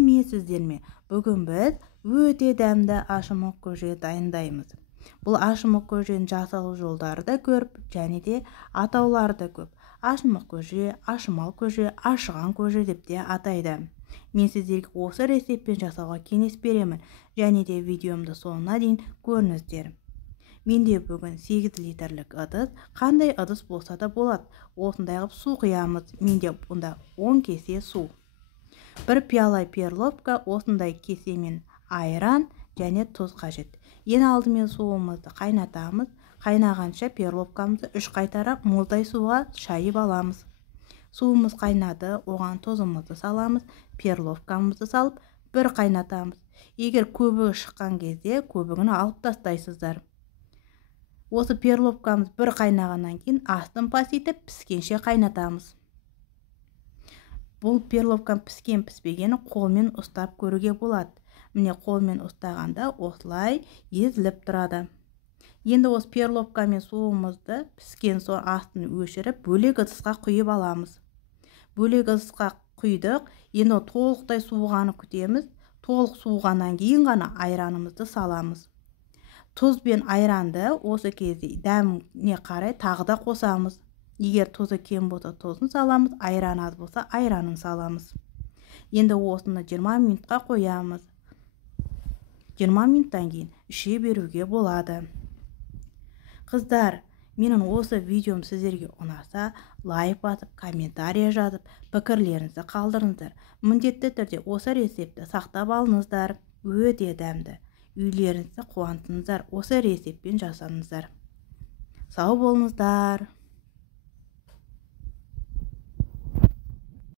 Мен сіздермен бүгін біз өте дәмді ашымық көже дайындаймыз. Бұл ашымық көженің жасалу жолдары да көп, және де атаулары да көп. Ашымық көже, ашымал көже, ашыған көже деп те атайды. Мен сіздерге осы рецептпен жасауға кеңес беремін, және де видеомды соңына дейін көріңіздер. Менде бүгін 8 литрлік ыдыс, қандай ыдыс болса да болады. Осындай қылып су құямыз. Менде бұнда 10 кесе су. 1 пиала перловка, осындай кесемен айран және тұз қажет. Ең алдымен суымызды қайнатамыз. Қайнағанша перловкамызды 3 қайтара мұздай суға шайып аламыз. Суымыз қайнады, оған тұзымызды саламыз, перловкамызды салып, бір қайнатамыз. Егер көбігі шыққан кезде көбігін алып тастайсыздар. Осы перловкамыз бір қайнағаннан кейін астын паситып піскенше қайнатамыз. Бұл перловкам піскен-піспегені қолмен ұстап көруге болады. Міне қолмен ұстағанда осылай езіліп тұрады. Енді осы перловка мен суымызды піскен соң астын өшіріп, бөлек ыдысқа құйып аламыз. Бөлек ыдысқа құйдық. Енді толықтай суығаны күтеміз. Толық суығаннан кейін ғана айранымызды саламыз. Тұз бен айранды осы кезде дәміне қарай тағы да қосамыз. Егер тұзы кем болса тұзын саламыз, айран аз болса айранын саламыз. Енді осыны 20 минутқа қоямыз. 20 минуттан кейін іше беруге болады. Қыздар, менің осы видеом сіздерге ұнаса, лайк басып, комментария жазып, пікірлеріңізді қалдырыңыздар. Міндетті түрде осы рецепті сақтап алыңыздар. Өте дәмді. Үйлеріңізді қуантыңыздар. Осы рецептпен жасаңыздар. Сау болыңыздар.